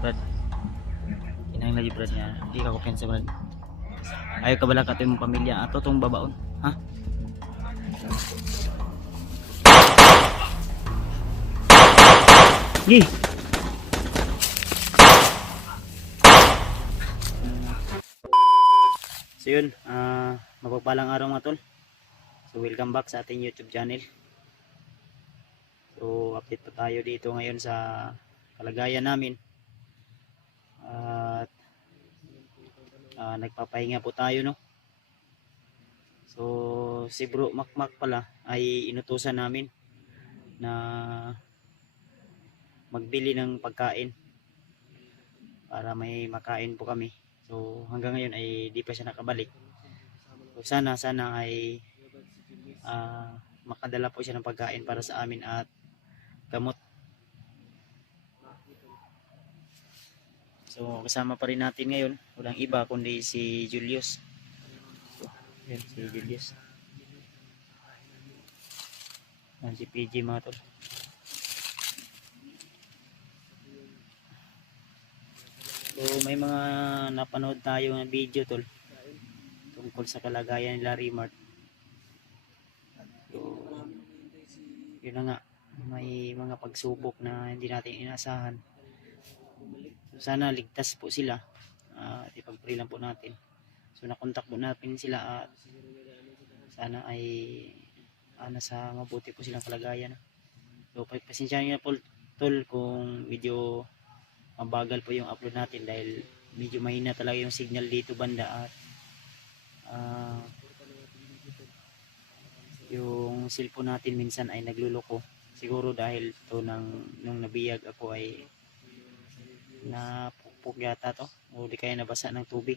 Brad, inang lagi brad niya. Di ka kumpiyansa brad. Ayaw ka bala ka ito yung pamilya. Ato itong babaon. Ha? Gi! So yun, mapagpalang araw mga tol. So welcome back sa ating YouTube channel. So update pa tayo dito ngayon sa kalagayan namin. At nagpapahinga po tayo, no. So si Bro Makmak pala ay inutusan namin na magbili ng pagkain para may makain po kami. So hanggang ngayon ay di pa siya nakabalik. So sana ay makadala po siya ng pagkain para sa amin at gamot. So kasama pa rin natin ngayon, walang iba kundi si Julius. So, yan si Julius. Yan si PG mga tol. So may mga napanood tayo ng video tol tungkol sa kalagayan nila Remart. So yun na nga, may mga pagsubok na hindi natin inasahan. So sana ligtas po sila at ipag-pray lang po natin. So nakontak po natin sila at sana ay nasa mabuti po silang kalagayan. So pagpasensyahan nyo na po tol kung medyo mabagal po yung upload natin dahil medyo mahina talaga yung signal dito banda at yung cellphone natin minsan ay nagluloko. Siguro dahil to nung nabiyag ako ay napukpok yata to o di kaya nabasa ng tubig.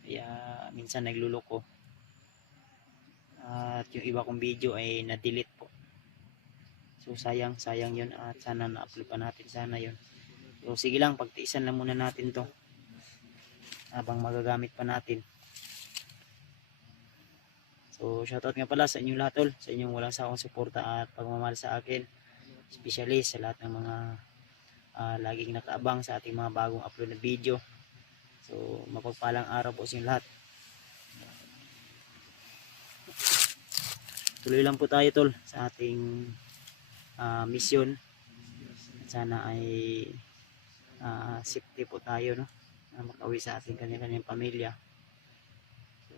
Kaya minsan nagluloko. At yung iba kong video ay na-delete po. So sayang yun at sana na-upload pa natin sana yun. So sige lang, pagtiisan lang muna natin to habang magagamit pa natin. So shoutout nga pala sa inyong lahat tol, sa inyong walang sawang suporta at pagmamahal sa akin, especially sa lahat ng mga laging nakaabang sa ating mga bagong upload na video. So mapagpalang araw po sa inyong lahat. Tuloy lang po tayo tol sa ating mission. Sana ay safety po tayo, no, na makauwi sa ating kanya-kanyang pamilya. So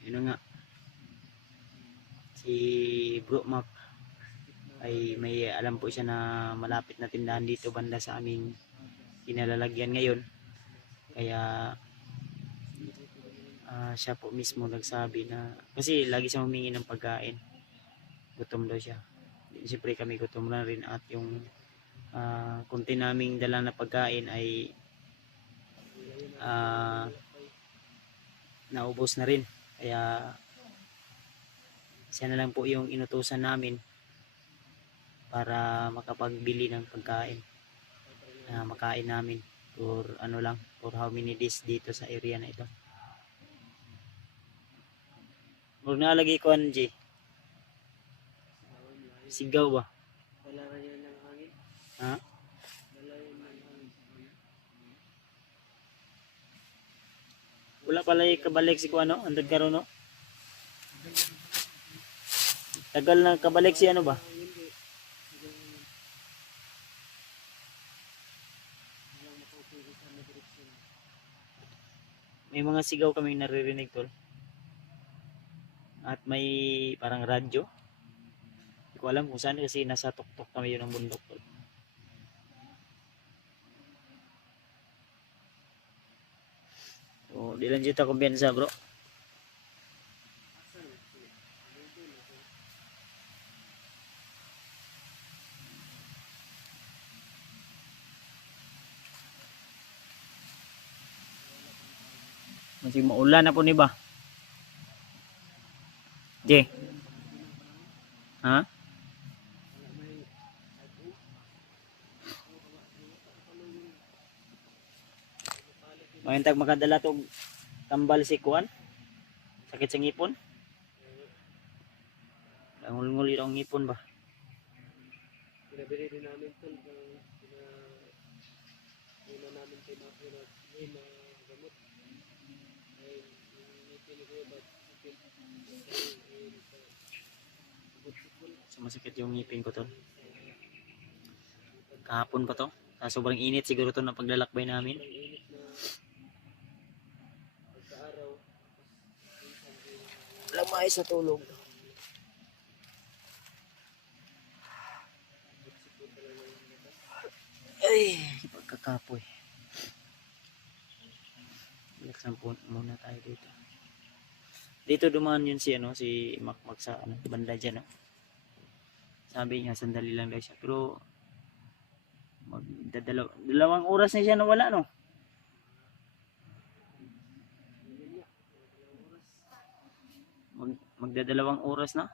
yun nga, si Bro Mac ay may alam po siya na malapit na tindahan dito banda sa aming kinalalagyan ngayon. Kaya siya po mismo nagsabi na, kasi lagi siya humingi ng pagkain, gutom daw siya. Siyempre kami gutom na rin at yung kunti naming dala na pagkain ay naubos na rin. Kaya siya na lang po yung inutusan namin para makapagbili ng pagkain na makain namin for ano lang, for how many days dito sa area na ito. Huwag nalagay ko Anji. Sigaw ba? Ha? Wala pala kabalik si ano? Andad ka ron, no? Tagal na kabalik si ano ba? May mga sigaw kami naririnig tol. At may parang radyo. Hindi ko alam kung saan kasi nasa tuktok kami yun ng bundok tol. So, di lang dito kumpiyansa bro. Masih maulan na po ni ba? Je. Ha? Mayintag makadala tog tambal si kuan. Sakit sa ngipon. Ngul-ngul yung ngipon ba? Pinabili din namin tol So, masakit yung ngipin ko to. Kahapon pa to. Sobrang init siguro to na paglalakbay namin. Walang maayos na tulog. Ay, pagkakapoy. Relaxan po muna tayo dito. Dito dumaan yun si Makmak sa banda dyan. Sabi niya sandali lang daw siya. Pero dalawang oras na siya nawala, no? Magdadalawang oras na.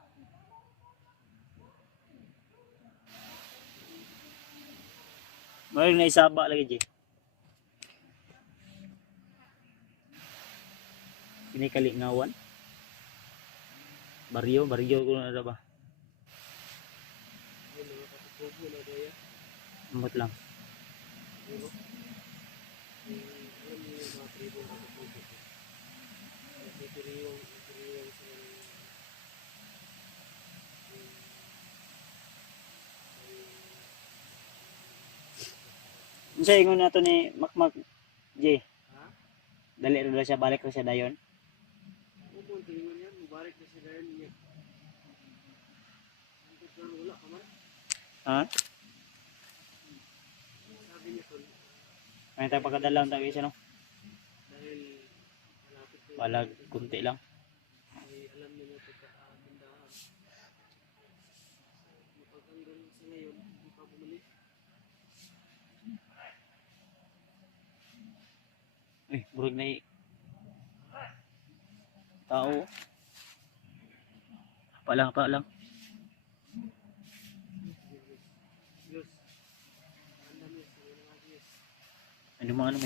Mayroon na isaba lagi, Jay. Ini kalingawan. Baryo ko na ba? Amot lang. Unsa ingon nato ni Makmak J? Dali ra siya balik ra siya dayon. Ha? May tayo pagkadalaw tayo isa, no? Balag kunti lang. Burog na tao. Pa lang. May dumaan.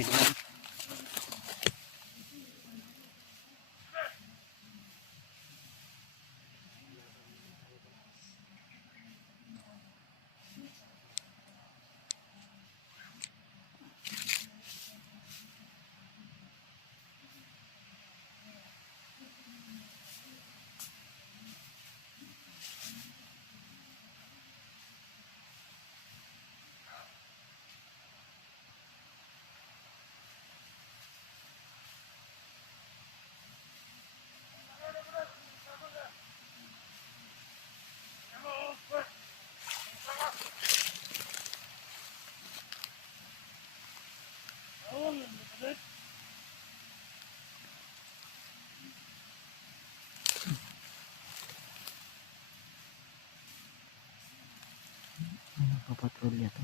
Papatrolya to.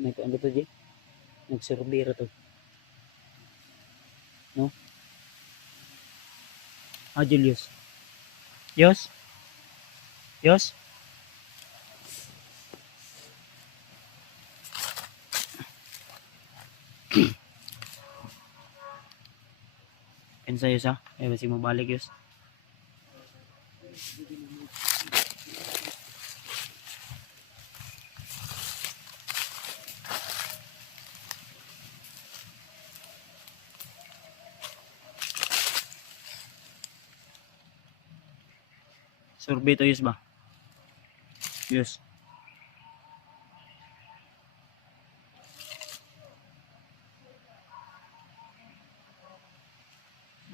Ano to, Jay? Nagsurbira to. No? Julius. Yos? Pensa Yos, ha? Ay, masih mo balik, Yos. Survey to use ba? Use.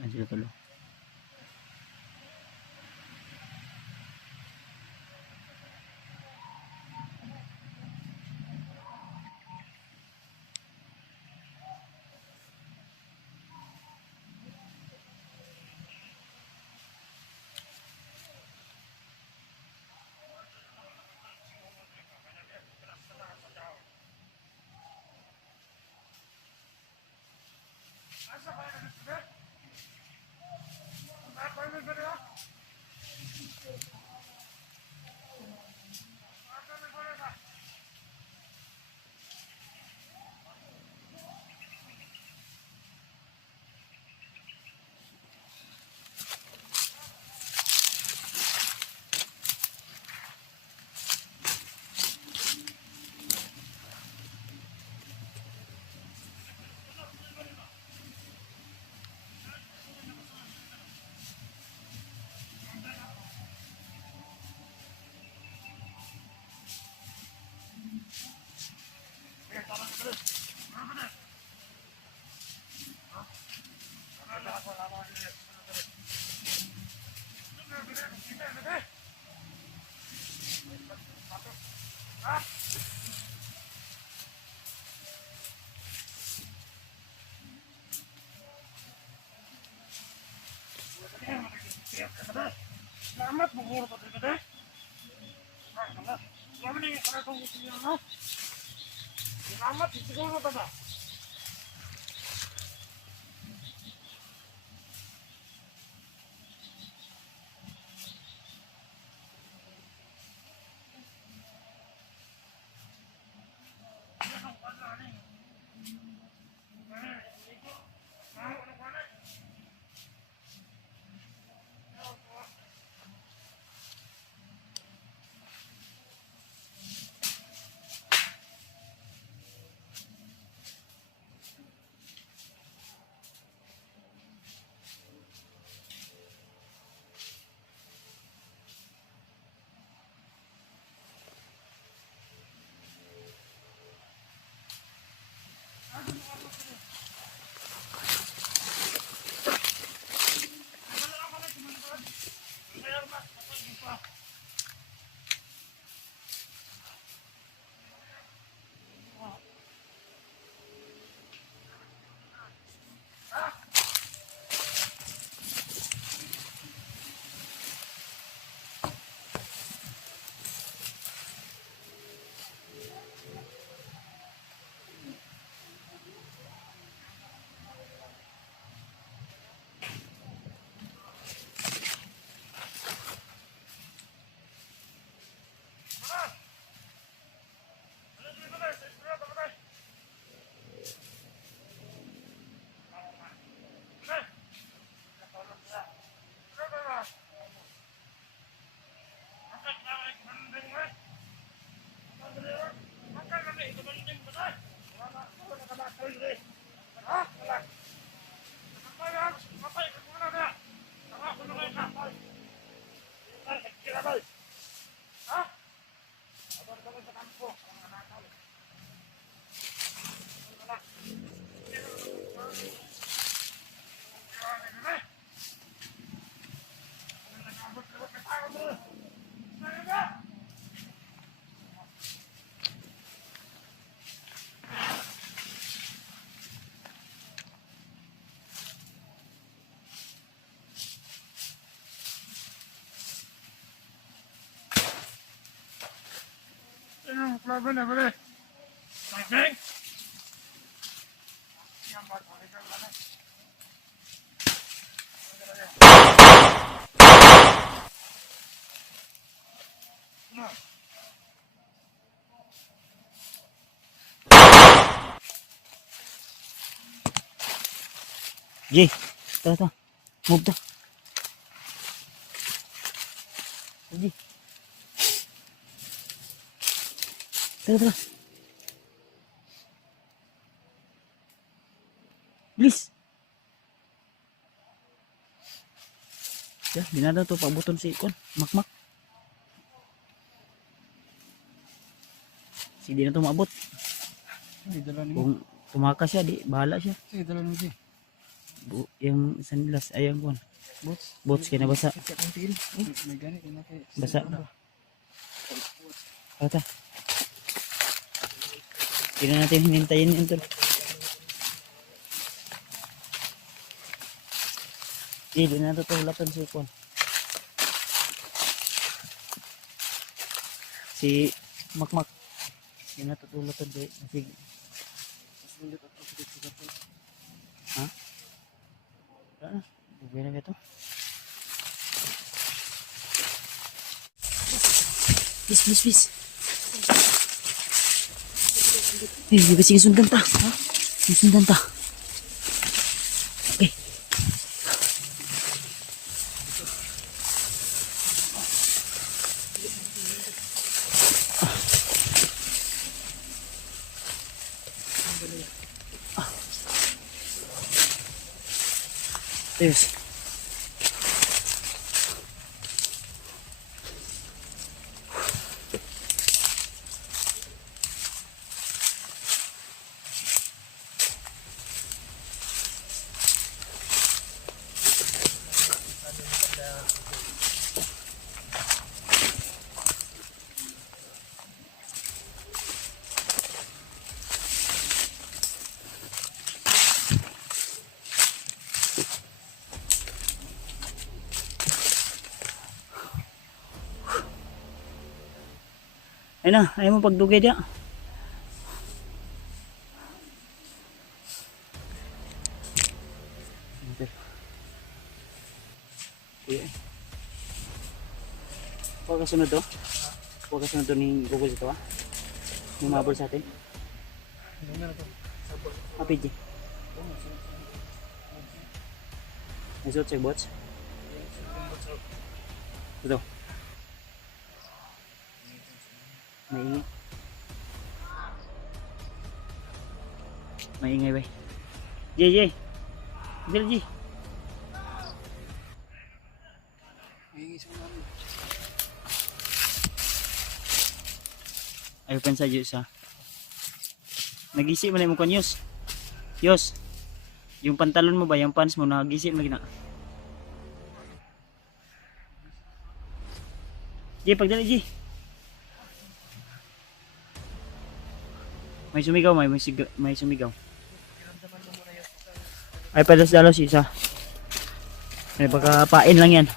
Ayan sila tulo. Selamat mengukur berbeda. Selamat ini kalau tunggu sini selamat di sekolah pada. Bener bener. Mancing. Yang buat mereka mana? Nah. Ji, tara. Move ta. Ji. Tara. Bilis. Ya, binada to pabuton si Ikon. Makmak. Hindi na ito maabot. Sige, dala mo. Kung tumakas siya, di, bahala siya. Sige, dala mo siya. Yung sandlas, ayun ko. Bots. Bots kaya nabasa. Kaya kang tigil. May ganit. Basa. Ata. Hindi na natin hinintayin yun tol. Hindi na ito tulatan si Kwan. Si Makmak. Hindi na ito tulatan doon. Sige. Ha? Wala na. Bugay na ito. Bis. Eh, sige sundan ta. Ha? Sundan ta. Okay. Ayos. Ayun na, ayaw mo pagdugay diya. Huwag kasunod to. Huwag kasunod to ni Google ito ha. Lumabol sa atin. PG. Nasuot sa bots. Ito. Maingay. Maingay ba? Jay. Dil. Ayaw pa sa Diyos ha. Nagisi mo na yung mukha Yos. Yos. Yung pantalon mo ba, yung pants mo, nagisi mo na. Jay, pagdali Jay. May sumigaw, may sumigaw. Ay, padas-dalos isa. Ay, pagkapain lang yan.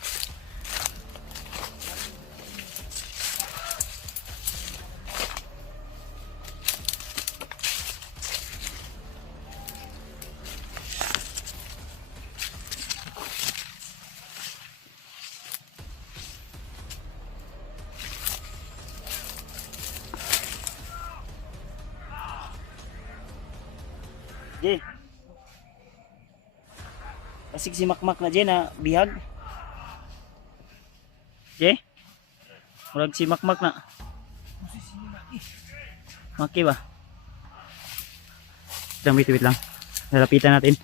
Jay. Kasig si Makmak na Jay na bihag. Jay. Murag si Makmak na. Maki ba? Wait lang. Lalapitan natin.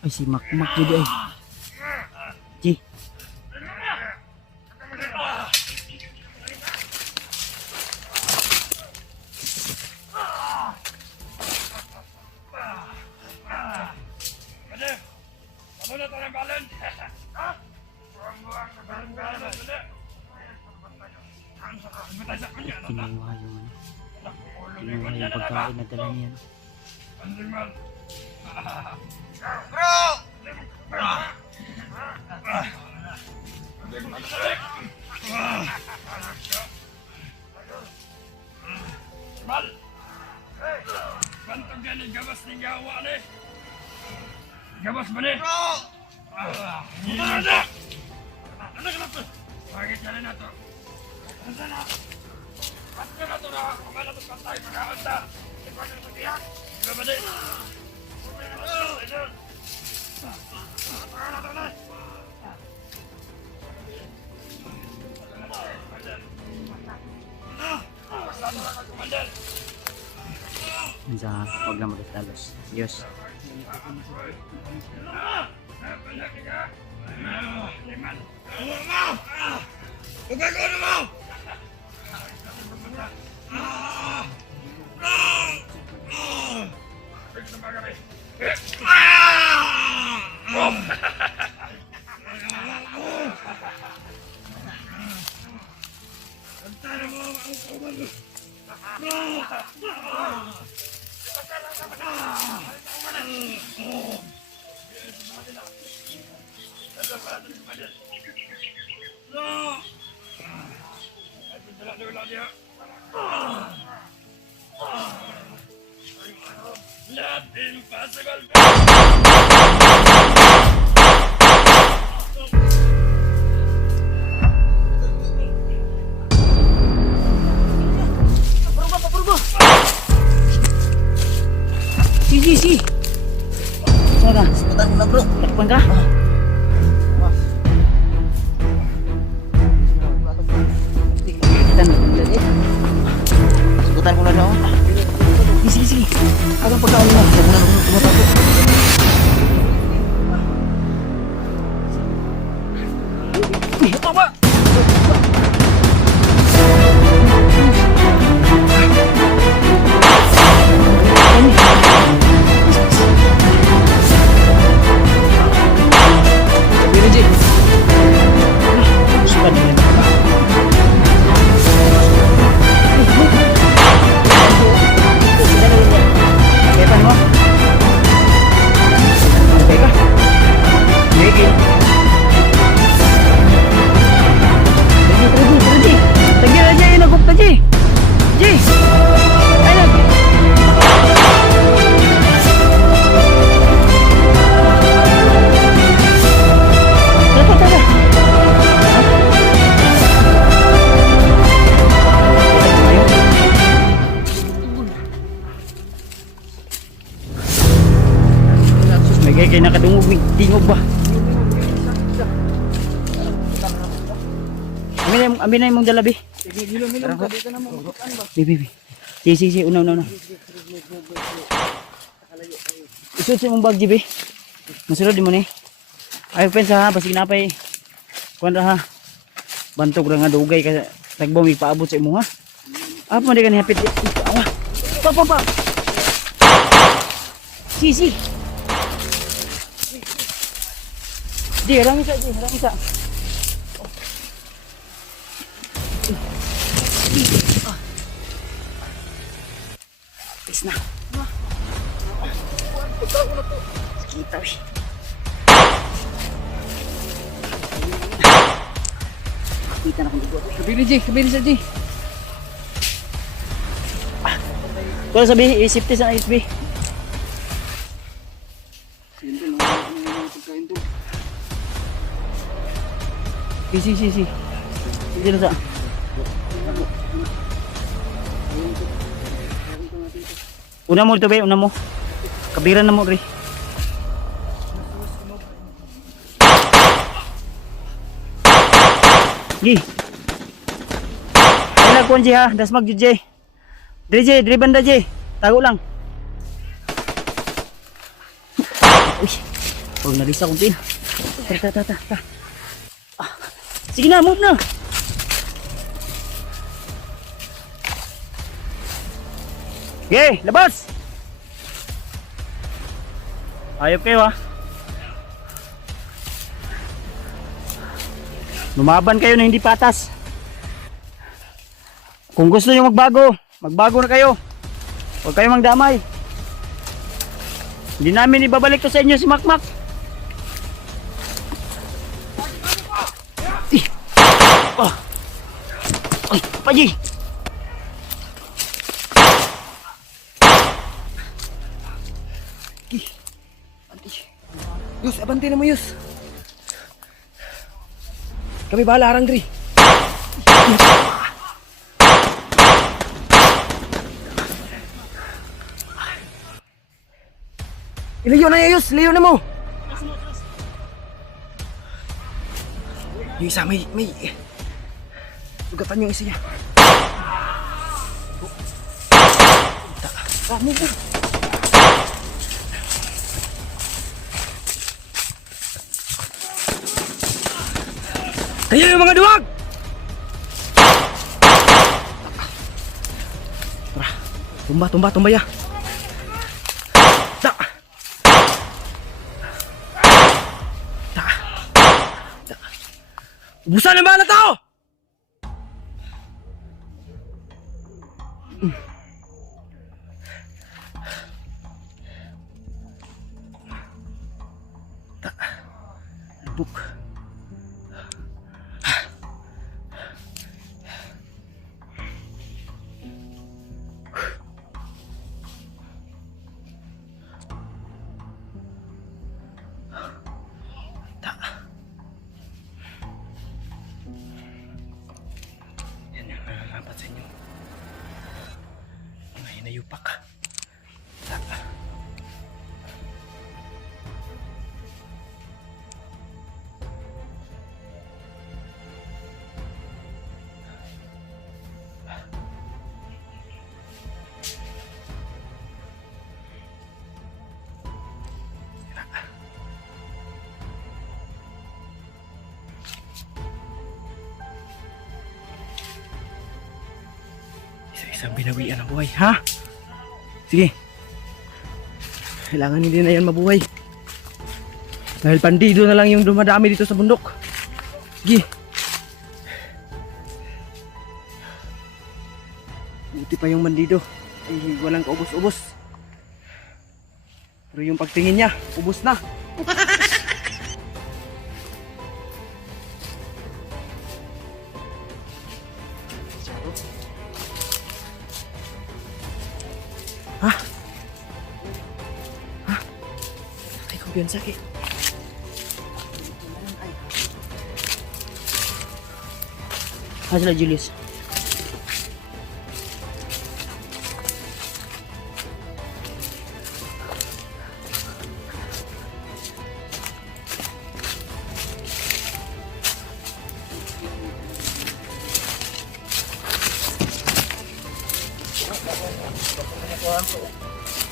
Ay, si Makmak jadi ay. Ji. Kinuha yung pagkain na dala niyan. Mal! Bantog yan yung gabas ng gawa ni. Gabas ba ni? Ano? Ano ka na to? Bakit ka na to? Ano na? Sa wag lang magtalos. Diyos. Si. Sana. Sebutan mo na bro. Takpan ka? Sebutan ko na daw. Sige. Anong pagkain mo? Sebutan mo tumatapos. Apa? Kaya nakadungog ni tingog ba? Amin na yung mong dalabi. Milong ka dito na mo. Bibi. Si, una. Isuot sa mong bag, Jibi. Masulod di mo ni. Ayaw pensa ha, basig na pa eh. Kuwan ra ha. Bantog ra nga dugay ka. Tagbong ipaabot sa imo ha. Apa man di ka nihapit. Awa. Pa. Si. Di, harang isa. Pis na. Kita wih. Kita na kung dugo. Kabili sa G. Kalau sabi, isipti sa ISB. Si. Sige na sa. Una mo ito be, una mo. Kabiran na mo rin. Gi. Ay nagkuhan G ha, das mag J. Dre banda J. Tago lang. Uy. Huwag narisa kong tin. Ta. Sige na, move na. Okay, labas. Ayop kayo ha. Lumaban kayo na hindi patas. Kung gusto nyo magbago na kayo. Huwag kayo magdamay. Hindi namin ibabalik to sa inyo si Makmak. Ay, Paji. Yus, abante na mo Yus. Kami bahala arang Dri. Ilayo na ayos, ilayo na mo. Yung isa may sugatan yung isa niya. Move. Kayo yung mga duwag! Tara, tumba ya. Da! Da! Da! Ubusan ang bala tao! Da! Lubog. Yan yung nalalapat sa inyo. Mga hinayupak. Isa-isang binawian ang buhay, ha? Sige. Kailangan hindi na yan mabuhay. Dahil bandido na lang yung dumadami dito sa bundok. Sige. Buti pa yung bandido ay walang kaubos-ubos. Pero yung pagtingin niya, ubos na. Ha? Ha? Ay, kumpiyansa sakit. Sila Julius.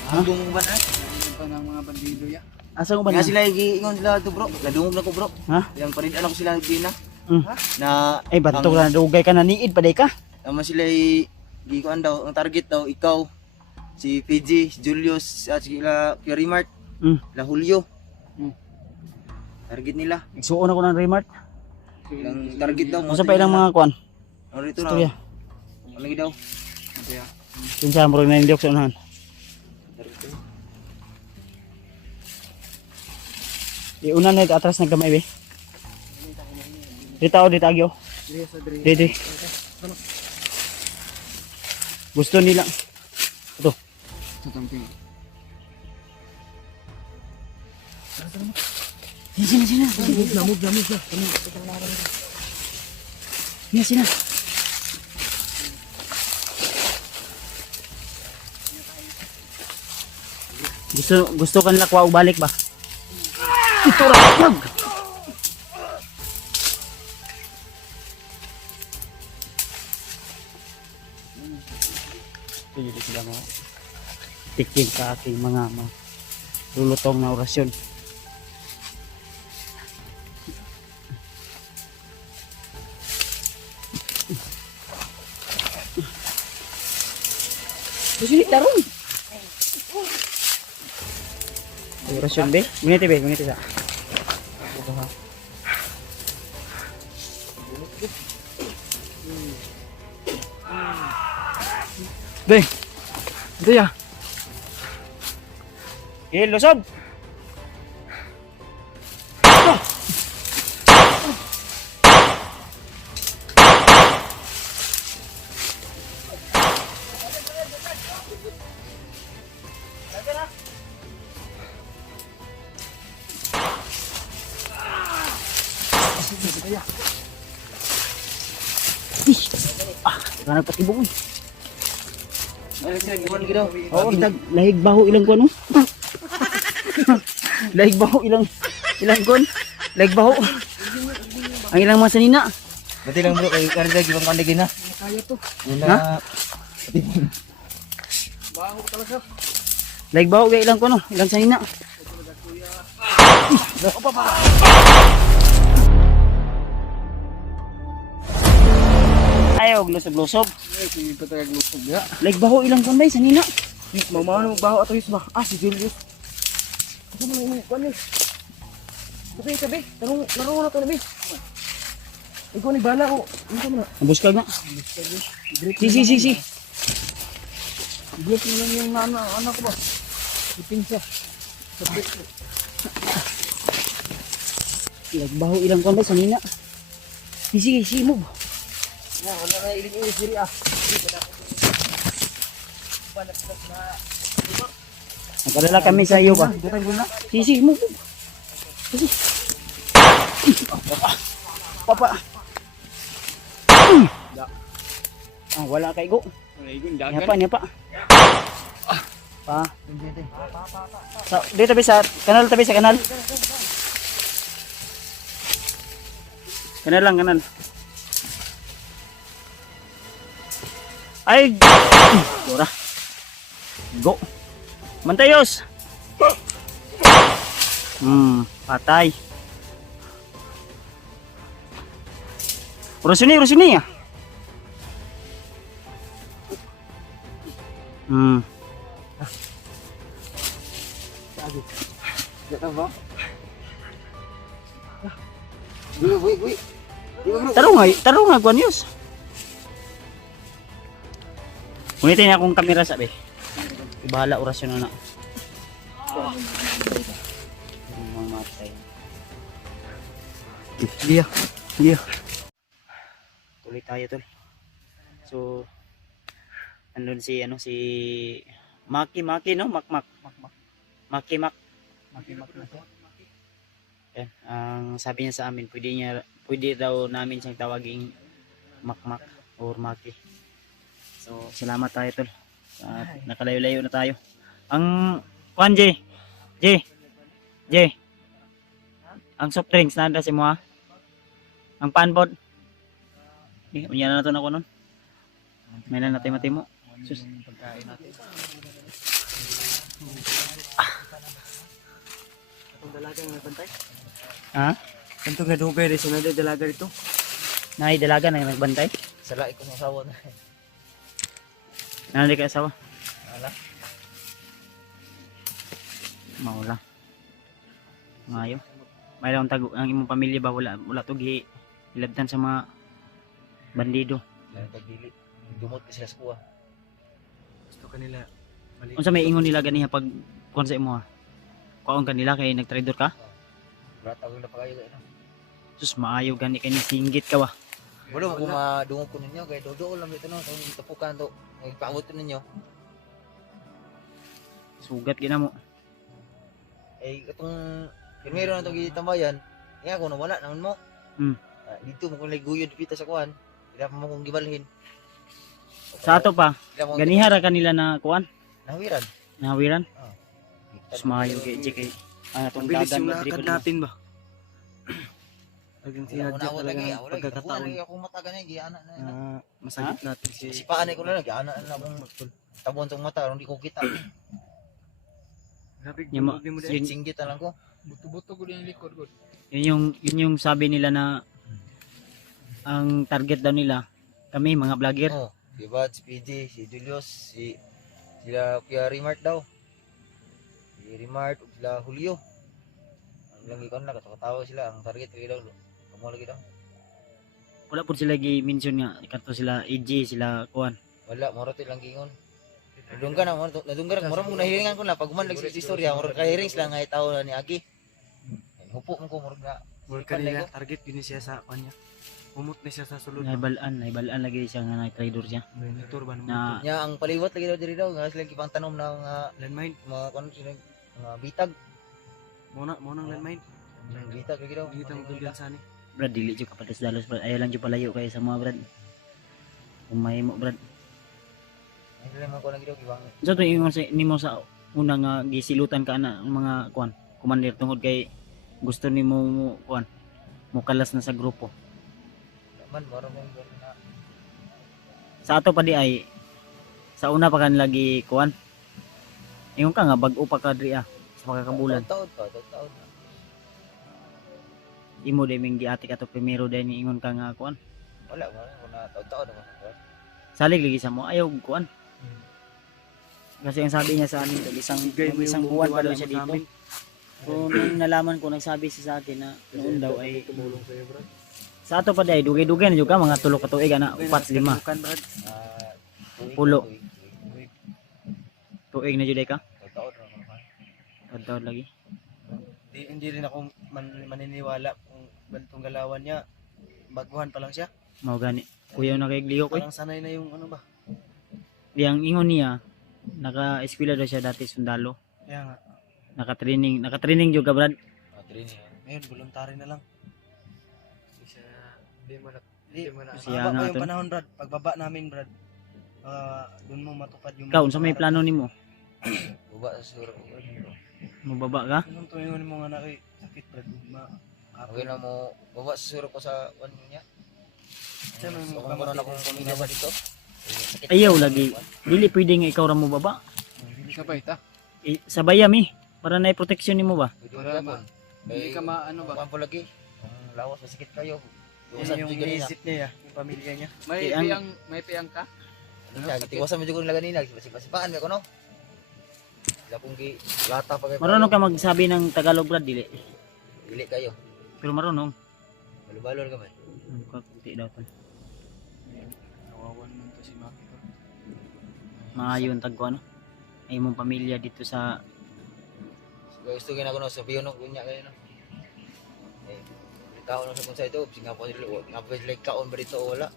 Dungog ba na? Pa ng mga bandido ya. Asa ko ba Nga na? sila giingon sila to bro. Ladungog na ko bro. Ha? Yang parindan ako sila di na. Mm. Na Ay, batok na dugay ka na niid pa day ka. naman sila gikuan daw ang target daw ikaw si PG, si Julius at sila Kuya Rimart, la Julio. Target nila. Igsuon ako ng Remart. Ang target daw Unsa pa ilang mga kuan? Ano rito na? Istorya. Ano lagi daw? Kinsa mo rin na sa unahan. Di una na atras ng kamay be. Dito o dito agyo. Dito. Gusto nila. Ito. Sa camping. Sina. Move na. Sina. Gusto kanila kuha balik ba? Ito ra. Wag. Pwede sila mo tikim sa ating mga lulutong na orasyon. Sulit tarong. Orasyon be? Guniti sa. Be. Ito ya. Lusod. Ikaw nagpatibong eh. Balik sila giwan lagi daw. Oo, lahig baho ilang kuwan mo. Laig baho ilang kon. Laig baho. Ang ilang mga sanina. Dati lang bro, kay karida gibang kandigin na. Kaya to. Una. Baho talaga. Laig baho kay ilang kon no. Ilang sanina. Ayaw glusob-glusob. Ay, sige pa tayo lusog ya. Laig baho ilang kon bay sanina. Mamano magbaho ato is ba? Ah, si Julius. Ano mo ini kuan ni? Tabi. Laro na to nabi. Ikaw ni bala ko. Ano mo na? Nabuskag na. Si. Break lang yung anak ko ba? Ipin siya. Sabit ko. Laig baho ilang kon bay sanina. Si mo. Ya, wala na iling-iling diri ah. Nagpadala kami sa iyo ba? Dutang guna. Si mo. Si. Papa. Ah, wala kay go. Ay, gun Niya pa. Pa. Dito tabi sa kanal. Kanal. Ay. Dora. Go. Mantayos. Patay. Rusuni ya. Datang ba? Wait. Tarong nga kuan yus. Unitin akong kamera sabi. Bahala orasyon na. Mamatay. Iya. Tuloy tayo tol. So andun si Maki no, Makmak. Maki. Yan, ang sabi niya sa amin, pwede daw namin siyang tawaging Makmak or Maki. So salamat tayo tol. At nakalayo-layo na tayo. Ang Juan J. Ang soft drinks nanda si mo ha. Ang panbod. Unya na to na ko nun. May na natin matimo. Sus. pagkain natin. Itong dalaga nga nagbantay. Ha? Kanto nga dugay rin sa nade dalaga rito. Nay dalaga na nagbantay. Sala ko sa asawa na. Nanay ka asawa. Ala. Maula. Ngayo. May lang tago ang imong pamilya ba wala to ilabtan sa mga bandido. Lang pagdili. Dumot ka sila sa kuha. Gusto kanila mali. Unsa may ingon nila ganiha pag kon sa imo ha? Kuon kanila kay nagtraidor ka? Brata ko na pagayo ka ina. Sus maayo gani kay ni singgit ka ba? Wala ko madungog ko ninyo kay dodo lang dito no, kung tapukan to. Magpaabot ko ninyo. Sugat gina mo. Eh katong primero na to gitambayan, nga ko nawala naman mo. Dito mo kung liguyod pita sa kuan. Dila pa mo kong gibalhin. Sa ato pa, Dila mo ganiha ra kanila na kuan, nawiran. nahawiran. Ah. Sus maayo kay atong Bilis dagan yung ba lakad natin ba? Agang sinadya talaga ng pagkakataon. Wala akong mata ganay giana na. Masagit natin si Si paanay ko na giana na mong tabon tong mata hindi ko kita. Grabe, Yung ma- grabe mo yun- Singgit na lang ko. buto-buto ko din yung likod ko. yun yung sabi nila na ang target daw nila kami mga vlogger. Oh, si Bad, si PJ, si Julius, sila Kuya Remart daw. Si Remart, sila Julio. Ang lang ikon na, katawa sila. Ang target lagi daw. Kamu lagi daw. Wala po sila gi-mention nga kanto sila EJ sila kuan. Wala, moro to lang gingon. Nadunggan na, nadunggan na. Moro mo nahiringan ko na. Pag uman lang sa istorya, moro kahiring sila nga itaw na ni Agi. Hupo mo ko, moro nga. Wala kanila target yun siya sa kanya. Umot na siya sa sulod. Naibalaan lagi siya nga na-trader siya. Monitor ba naman? Na Nya ang paliwat lagi daw diri daw. Nga sila kipang tanom ng Landmine. mga kano sila, mga bitag. Muna ang landmine. Bitag lagi daw. Dito ang kumpiyansa ni. brad dili jud kapatas dalos brad. Ayaw lang jud palayo kay sa mga brad. Umay mo brad. Ang sila mga ko lagi daw, ibang So to ingon sa nimo sa una nga gisilutan ka na ang mga kuan. commander tungod kay gusto nimo mo kuan mo kalas na sa grupo. Man maro mong na Sa ato pa di ay sa una pa kan lagi kuan. Ingon ka nga bag-o pa ka diri sa pagkakabulan. taon na. Imo day ming giatik ato primero day ni ingon ka nga kuan. Wala na taon naman. Salig lagi sa mo ayaw kuan. Kasi ang sabi niya sa amin isang buwan pa daw siya dito. So nung nalaman ko nagsabi siya sa akin na noon daw ay tumulong sa iyo, Brad. sa ato pa day dugay-dugay na jud ka mga 3 ka tuig ana 4 5 Brad. Pulo. tuig na jud ka. Taon naman. Taon lagi. Hindi rin ako maniniwala kung ganitong galawan niya. Baguhan pa lang siya. Mao gani. Kuya na kay liho ko. Parang sanay na yung ano ba. Yang ingon niya naka-eskwela daw siya dati sundalo. Kaya nga. Naka-training jud ka Brad. Training. Ngayon, voluntary na lang. Hindi mo na. Siya Haba nga pa yung to. panahon, Brad. Pagbaba namin, Brad. Doon mo matupad yung... Ikaw unsa may plano nimo? Buba sa suro. Mababa ka? Anong tuwingon mo nga na kay sakit, Brad? Okay na mo buba sa suro ko sa ano niya. Siya may So, kung meron akong pamilya ba dito? Ayaw lagi. Dili pwede nga ikaw ra mo baba. Sabay ta. Sabay mi para na proteksyon nimo ba? Para Para hindi ka maano ba? Kuan po lagi. Ang lawas masakit kayo. Yan yung iniisip niya, yung pamilya niya. May Ang- piyang may piyang ka? Tiwasan mo jud ko nila ganina, sipasipaan ko no. Wala kong gi lata pa kayo. Marunong ka magsabi ng Tagalog Brad dili. Dili kayo. Pero marunong. Balbalor ka man. Kakunti daw to. Nawawan man to si Maki. Maayo ang tagko ano. Ay imong pamilya dito sa Gusto gina ko no sa piyon ko nya kayo no. Eh, kaon sa kunsa ito, Singapore dili. Nga pa like kaon ba dito o wala.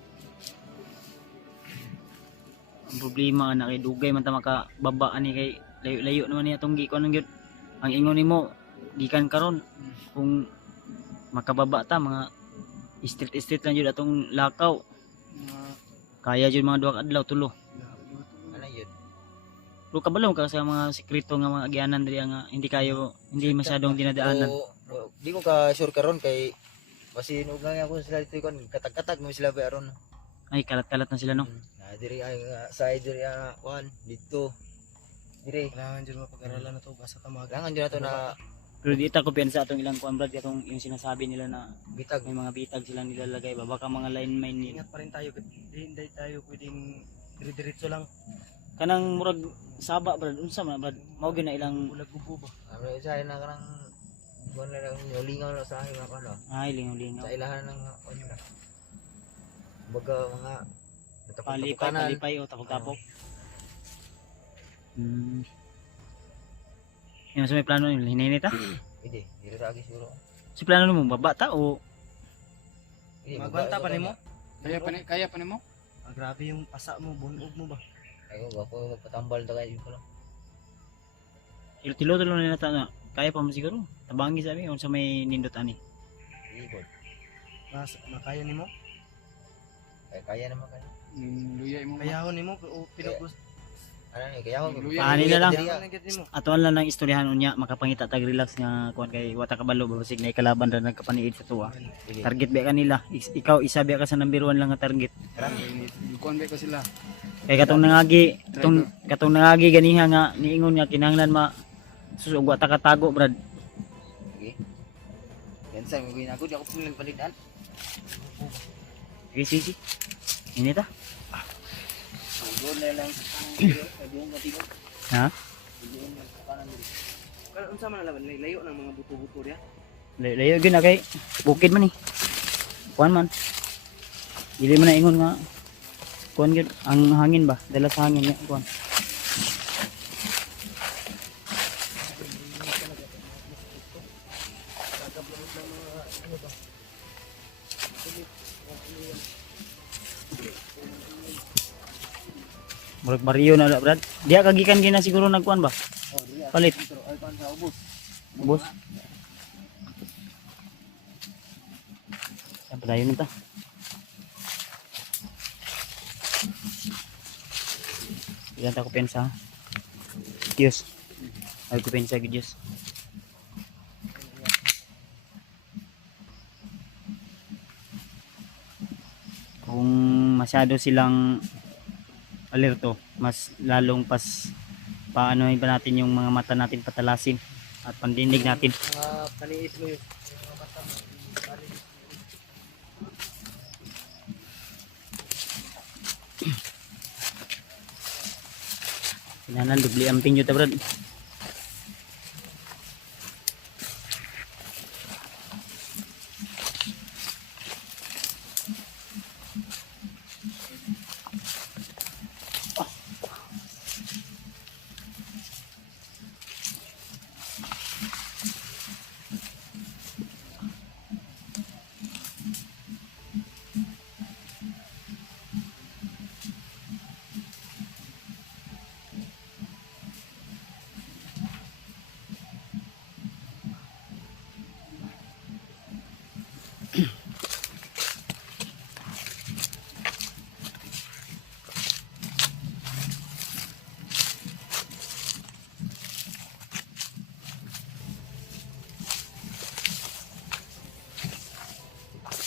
ang problema na kay dugay man ta makababa ani kay layo-layo naman niya tong gikuan ng gyud. Ang ingon nimo gikan karon kung makababa ta mga street lang jud atong lakaw. Kaya jud mga 2 ka adlaw tulo. Ano yun? Pero kabalaw ka sa mga sekreto nga mga agyanan diri nga hindi masyadong dinadaanan. Di ko ka sure karon kay basin ug nga ako sila dito kon katag-katag mo sila ba aron. Ay kalat-kalat na sila no. Na diri ay side diri kuan dito. Diri. Kailangan dyan mapag-aralan na to. Basta ka mag... Kailangan dyan na to na Pero di ta ko sa atong ilang kuan Brad katong yung sinasabi nila na bitag. may mga bitag silang nilalagay ba baka mga line mine ni Ingat pa rin tayo. Hindi tayo pwedeng dire-diretso lang. kanang murag saba Brad unsa man Brad mao gyud na ilang Ulag-gubo ba? Ano sa na kanang kuan na lang lingaw na sa akin mga ano. ay lingaw-lingaw. Sa ilahan ng kuan na. Baga mga Palipay o tapok-tapok. Yan sa may plano nila hininita. Hindi, diri sa agi siguro. Si plano mo baba ta o Hindi, Magbanta pa nimo? Kaya pa nimo? Grabe yung pasa mo, bunog mo ba? Ayo, ako magpatambal ta kayo ko lang. tilo-tilo na nata na kaya pa mo siguro. Tabangi sabi unsa may nindot ani. Ikot. Makaya nimo? Kaya naman kayo. Luya mo. Kayahon nimo o pinugos. Ano ni kaya ako. Luya. Paano na lang? Kayahon agad nimo. Atuan lang ng istoryahan unya makapangita tag relax nga kuan kay wata kabalo basig na kalaban ra nagkapaniid sa tuwa. Target ba kanila? Ikaw isa ba ka sa number 1 lang nga target. Kuan ba ko sila? Kay katong nangagi ganiha nga niingon nga kinahanglan susug wata ka tago Brad. Okay. Yan sa mga ginagawa, di ako pulang palitan. Sige. Ini ta? Doon na lang. Ha? Kaya unsa man laban layo ng mga buto-buto diya. Layo gyud na kay bukid man ni. Kuan man. Dili man na ingon nga kuan gyud ang hangin ba? Dala sa hangin nga kuan. Murag Mario na Brad. Diya kagikan gina siguro nagkuan ba? Palit. Ubos. Saan pa tayo nito? Ilan ta ko pensa? Diyos. Ay ko pensa Diyos. masyado silang alerto, mas lalong paanohin pa natin yung mga mata natin patalasin at pandinig natin. Mga paniis mo yun. Kinanan dubli ang pinyo ta brad.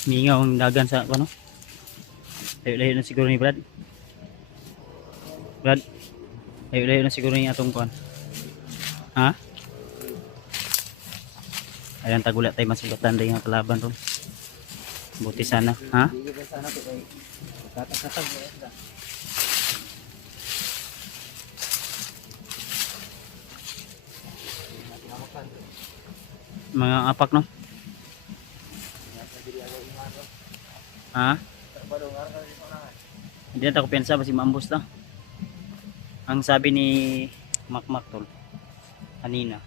Mingaw ang dagan sa ano. Layo-layo na siguro ni Brad. Brad. Layo-layo na siguro ni atong kuan. Ha? Ayan tagulat tayo masugatan din ang kalaban ron. Buti sana, ha? Hindi ba sana ito kay katag-katag mo yan. Mga apak no? Ha? Hindi na ako pensa basi maambos na. Ang sabi ni Makmak tol kanina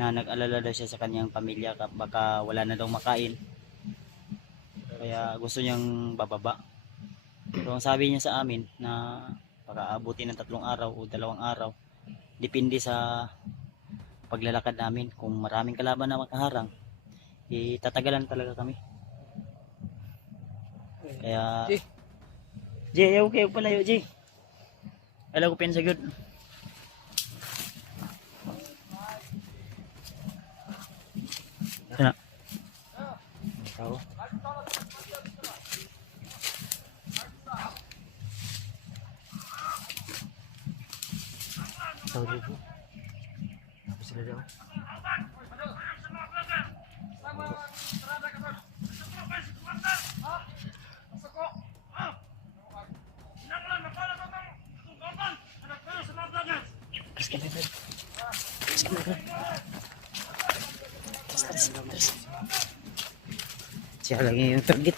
na nag-alala daw siya sa kanyang pamilya baka wala na daw makain. Kaya gusto niyang bababa. So ang sabi niya sa amin na baka abutin ng 3 araw o 2 araw. Depende sa paglalakad namin. Kung maraming kalaban na makaharang, itatagalan talaga kami. Kaya Jay, okay pala yun, Jay. Alam ko pensa good. Sana. Tao. Tao dito. Apa sila daw? Siya lagi yung target.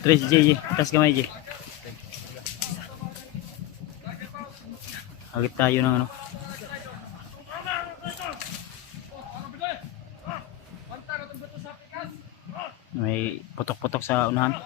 Tres J, tas kamay J. Agit tayo ng ano. May putok-putok sa unahan.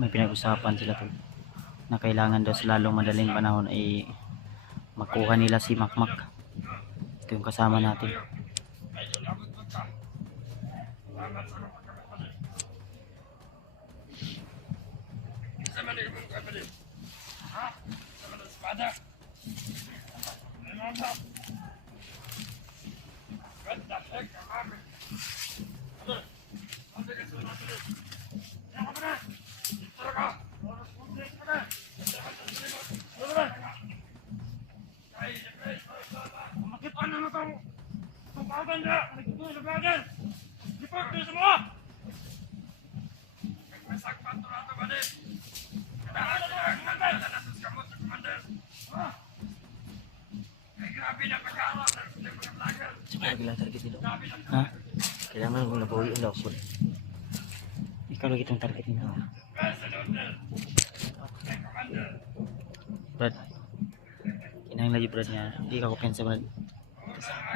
May pinag-usapan sila tol na kailangan daw sa lalong madaling panahon ay makuha nila si Makmak. Ito yung kasama natin. Lagi lang target nila. Ha? Kailangan kong nabawi ang lawson. Ikaw lagi itong target nila. Brad. Kinahang lagi Brad niya. Hindi ka kupensa Brad.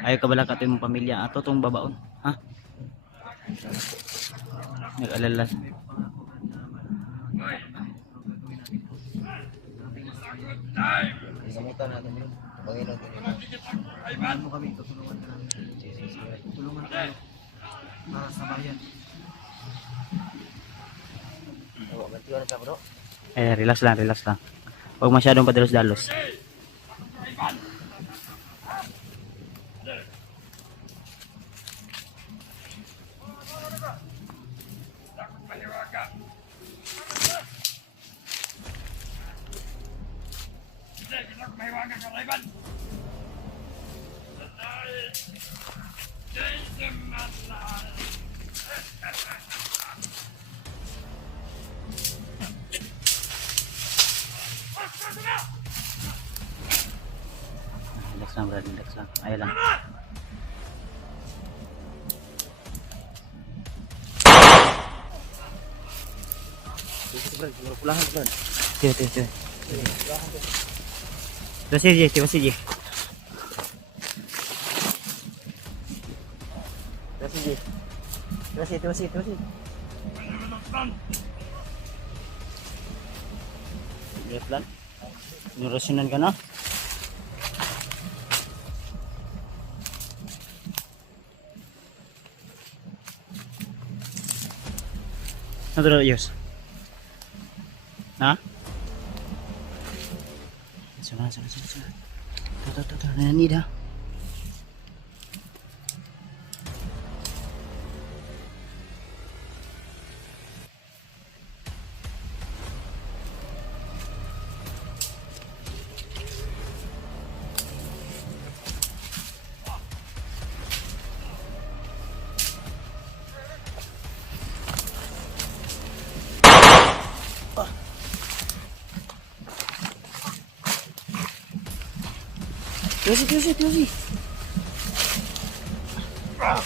Ayaw ka bala ka ito yung pamilya. Ato itong babaon. Ha? Nag-alala. Isamutan natin yun. Tabangin natin yun. Ano mo kami, tutulungan ka namin. Tulungan tayo. Para sa bayan. Gantiwan na bro. Relax lang, relax lang. Huwag masyadong padalos-dalos. Relax lang, Brad. Relax lang. Ayaw lang. Dito bro, siguro pulahan bro. Tiyo, tiyo, tiyo. Tiyo si J, tiyo si J. Tiyo si. Left lang. Nurasyonan ka na? Natural ayos. Ha? Sana. Tuh. Nani dah. Tiyo si. Hah?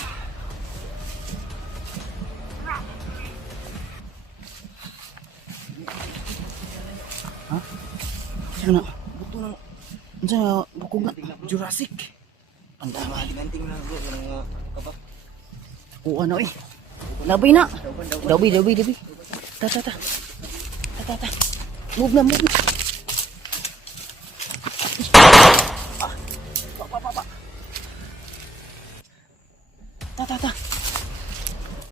Sana. Buto na. Sana buko nga. Jurassic. Ang dama. Ganting na bro, kanang kabak. Oo ano eh. Labay na. Dabi. Ta. Move na.